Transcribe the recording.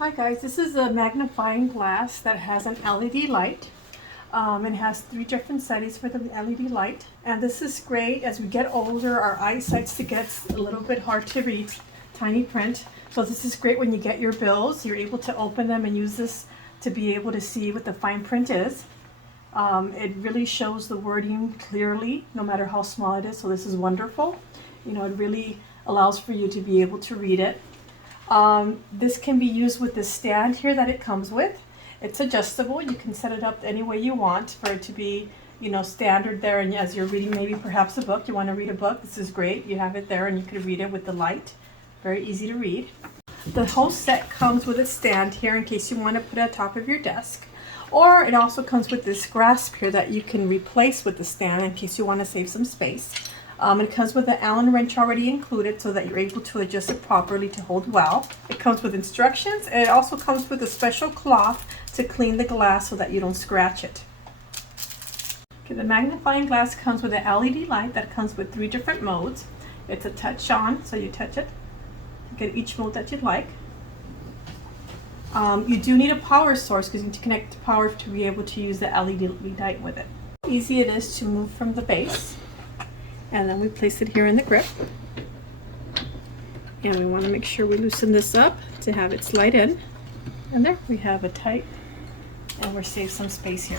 Hi guys, this is a magnifying glass that has an LED light. It has 3 different settings for the LED light, and this is great. As we get older, our eyesight gets a little bit hard to read tiny print, so this is great when you get your bills. You're able to open them and use this to be able to see what the fine print is. It really shows the wording clearly no matter how small it is, so this is wonderful. It really allows for you to be able to read it. This can be used with the stand here that it comes with. It's adjustable. You can set it up any way you want for it to be, standard there. And as you're reading maybe perhaps a book, you want to read a book, this is great. You have it there and you can read it with the light. Very easy to read. The whole set comes with a stand here in case you want to put it on top of your desk. Or it also comes with this grasp here that you can replace with the stand in case you want to save some space. It comes with an Allen wrench already included so that you're able to adjust it properly to hold well. It comes with instructions, and it also comes with a special cloth to clean the glass so that you don't scratch it. Okay, the magnifying glass comes with an LED light that comes with 3 different modes. It's a touch on, so you touch it to get each mode that you'd like. You do need a power source because you need to connect the power to be able to use the LED light with it. Easy it is to move from the base. And then we place it here in the grip. And we want to make sure we loosen this up to have it slide in. And there we have it tight, and we're saved some space here.